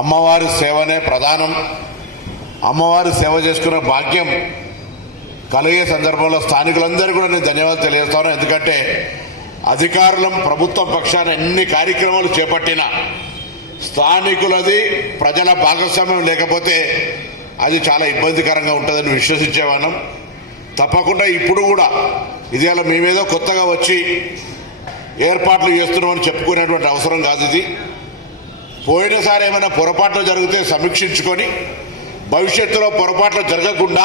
అమ్మవారి సేవనే ప్రధానం. అమ్మవారి సేవ చేసుకున్న భాగ్యం కలిగే సందర్భంలో స్థానికులందరూ కూడా నేను ధన్యవాదాలు తెలియజేస్తాను. ఎందుకంటే అధికారులం ప్రభుత్వం పక్షాన ఎన్ని కార్యక్రమాలు చేపట్టినా స్థానికులది ప్రజల భాగస్వామ్యం లేకపోతే అది చాలా ఇబ్బందికరంగా ఉంటుందని విశ్వసించేవాళ్ళం. తప్పకుండా ఇప్పుడు కూడా ఇదేలా మేమేదో కొత్తగా వచ్చి ఏర్పాట్లు చేస్తున్నామని చెప్పుకునేటువంటి అవసరం కాదు. ఇది పోయినసారి ఏమైనా పొరపాట్లు జరిగితే సమీక్షించుకొని భవిష్యత్తులో పొరపాట్లు జరగకుండా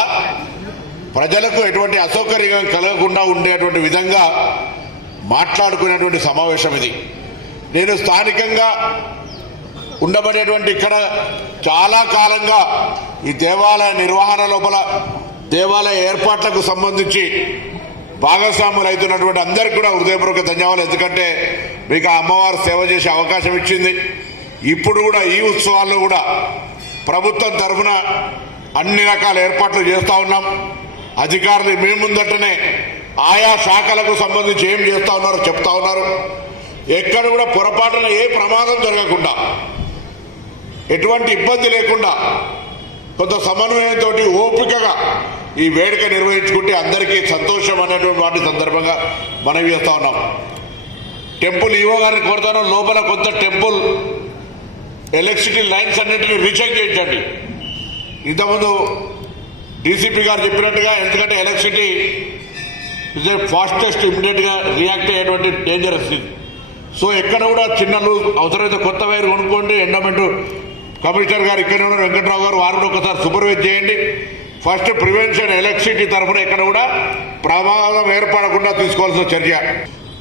ప్రజలకు ఎటువంటి అసౌకర్యం కలగకుండా ఉండేటువంటి విధంగా మాట్లాడుకునేటువంటి సమావేశం ఇది. నేను స్థానికంగా ఉండబడేటువంటి ఇక్కడ చాలా కాలంగా ఈ దేవాలయ నిర్వహణ లోపల దేవాలయ ఏర్పాట్లకు సంబంధించి భాగస్వాములు అవుతున్నటువంటి అందరికీ కూడా హృదయపూర్వక ధన్యవాదాలు. ఎందుకంటే మీకు ఆ అమ్మవారు సేవ చేసే అవకాశం ఇచ్చింది. ఇప్పుడు కూడా ఈ ఉత్సవాల్లో కూడా ప్రభుత్వం తరఫున అన్ని రకాల ఏర్పాట్లు చేస్తూ ఉన్నాం. అధికారులు మీ ముందటనే ఆయా శాఖలకు సంబంధించి ఏం చేస్తూ ఉన్నారో చెప్తా ఉన్నారు. ఎక్కడ కూడా పొరపాటున ఏ ప్రమాదం జరగకుండా ఎటువంటి ఇబ్బంది లేకుండా కొంత సమన్వయంతో ఓపికగా ఈ వేడుక నిర్వహించుకుంటే అందరికీ సంతోషం అనేటువంటి వాటి సందర్భంగా మనవి చేస్తూ ఉన్నాం. టెంపుల్ ఈవో గారిని కోరుతాను, లోపల కొంత టెంపుల్ ఎలక్ట్రిసిటీ లైన్స్ అన్నింటినీ రీచెక్ చేయించండి. ఇంతకుముందు డీసీపీ గారు చెప్పినట్టుగా, ఎందుకంటే ఎలక్ట్రిసిటీ ఇస్ ఏ ఫాస్టెస్ట్ ఇమీడియట్గా రియాక్ట్ అయ్యేటువంటి డేంజరస్. సో ఎక్కడ కూడా చిన్న లూజ్ అవసరమైతే కొత్త వైర్ కొనుక్కోండి. ఎండోమెంట్ కమిషనర్ గారు ఇక్కడ ఉన్న వెంకట్రావు గారు వారిని ఒకసారి సూపర్వైజ్ చేయండి. ఫస్ట్ ప్రివెన్షన్ ఎలక్ట్రిసిటీ తరఫున ఎక్కడ కూడా ప్రమాదం ఏర్పడకుండా తీసుకోవాల్సిన చర్య.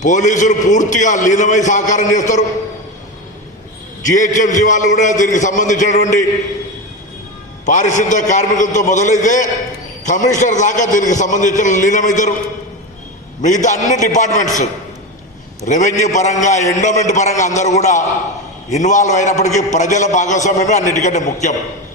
పోలీసులు పూర్తిగా లీనమై సహకారం చేస్తారు. జిహెచ్ఎంసీ వాళ్ళు కూడా దీనికి సంబంధించినటువంటి పారిశుద్ధ కార్మికులతో మొదలైతే కమిషనర్ దాకా దీనికి సంబంధించిన లీనమవుతారు. మిగతా అన్ని డిపార్ట్మెంట్స్ రెవెన్యూ పరంగా ఎండోమెంట్ పరంగా అందరూ కూడా ఇన్వాల్వ్ అయినప్పటికీ ప్రజల భాగస్వామ్యమే అన్నిటికంటే ముఖ్యం.